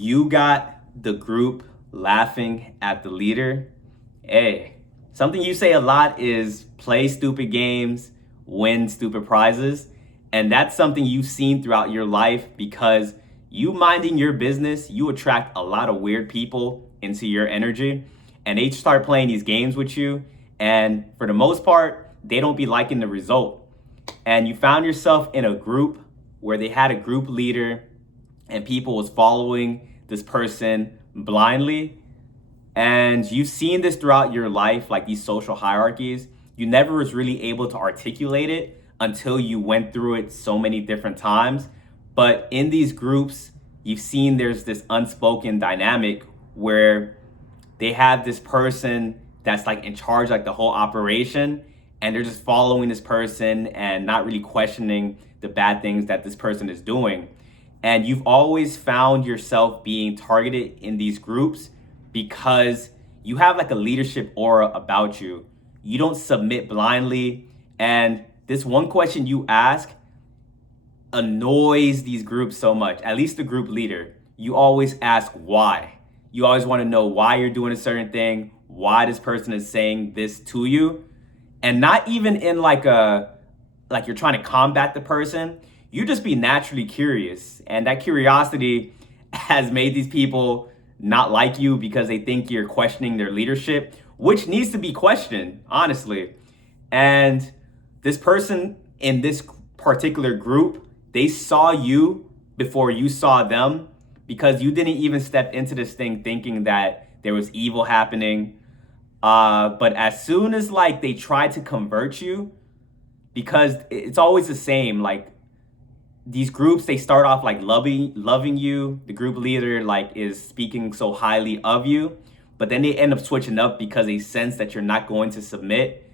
You got the group laughing at the leader. Hey, something you say a lot is play stupid games, win stupid prizes. And that's something you've seen throughout your life because you minding your business, you attract a lot of weird people into your energy. And they start playing these games with you. And for the most part, they don't be liking the result. And you found yourself in a group where they had a group leader and people was following this person blindly. And you've seen this throughout your life, like these social hierarchies. You never was really able to articulate it until you went through it so many different times. But in these groups, you've seen there's this unspoken dynamic where they have this person that's like in charge, like the whole operation, and they're just following this person and not really questioning the bad things that this person is doing. And you've always found yourself being targeted in these groups because you have like a leadership aura about you. You don't submit blindly. And this one question you ask annoys these groups so much, at least the group leader. You always ask why. You always want to know why you're doing a certain thing, why this person is saying this to you. And not even in like you're trying to combat the person. You just be naturally curious. And that curiosity has made these people not like you because they think you're questioning their leadership, which needs to be questioned, honestly. And this person in this particular group, they saw you before you saw them because you didn't even step into this thing thinking that there was evil happening. But as soon as like they try to convert you, because it's always the same, like these groups, they start off like loving you. The group leader like is speaking so highly of you, but then they end up switching up because they sense that you're not going to submit.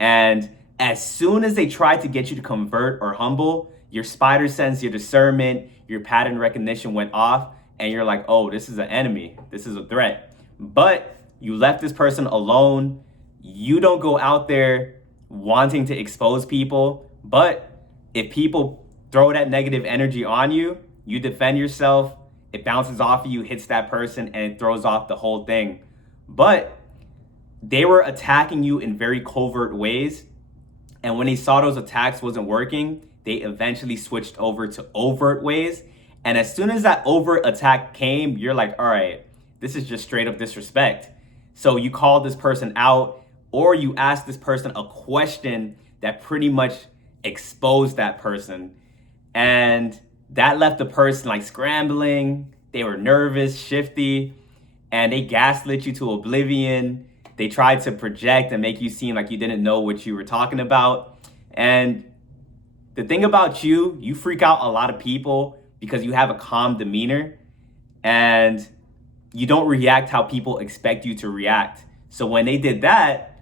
And as soon as they try to get you to convert or humble, your spider sense, your discernment, your pattern recognition went off, and you're like, oh, this is an enemy. This is a threat. But you left this person alone. You don't go out there wanting to expose people. But if people throw that negative energy on you, you defend yourself, it bounces off of you, hits that person, and it throws off the whole thing. But they were attacking you in very covert ways. And when they saw those attacks wasn't working, they eventually switched over to overt ways. And as soon as that overt attack came, you're like, all right, this is just straight up disrespect. So you call this person out, or you ask this person a question that pretty much exposed that person. And that left the person like scrambling. They were nervous, shifty, and they gaslit you to oblivion. They tried to project and make you seem like you didn't know what you were talking about. And the thing about you freak out a lot of people because you have a calm demeanor and you don't react how people expect you to react. So when they did that,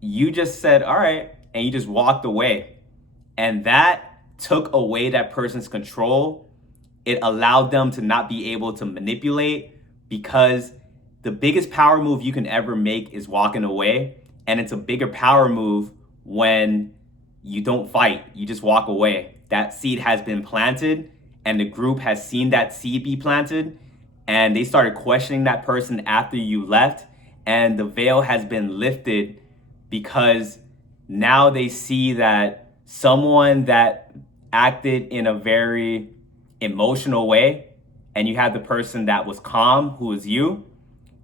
you just said, all right, and you just walked away. And that took away that person's control. It allowed them to not be able to manipulate because the biggest power move you can ever make is walking away. And it's a bigger power move when you don't fight, you just walk away. That seed has been planted and the group has seen that seed be planted and they started questioning that person after you left, and the veil has been lifted because now they see that someone that acted in a very emotional way, and you had the person that was calm, who was you.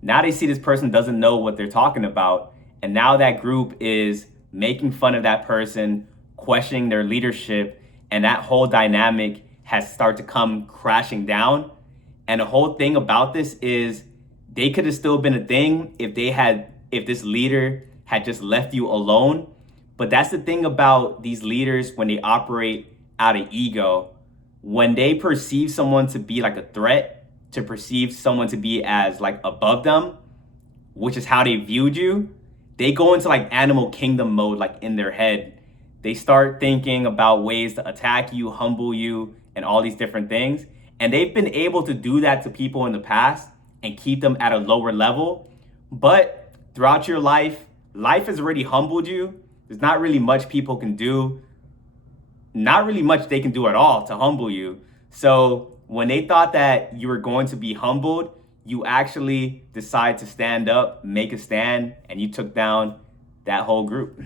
Now they see this person doesn't know what they're talking about. And now that group is making fun of that person, questioning their leadership, and that whole dynamic has started to come crashing down. And the whole thing about this is they could have still been a thing if this leader had just left you alone. But that's the thing about these leaders when they operate out of ego. When they perceive someone to be like a threat, to perceive someone to be as like above them, which is how they viewed you, they go into like animal kingdom mode, like in their head. They start thinking about ways to attack you, humble you, and all these different things. And they've been able to do that to people in the past and keep them at a lower level. But throughout your life has already humbled you. There's not really much people can do, not really much they can do at all to humble you. So when they thought that you were going to be humbled, you actually decided to stand up, make a stand, and you took down that whole group.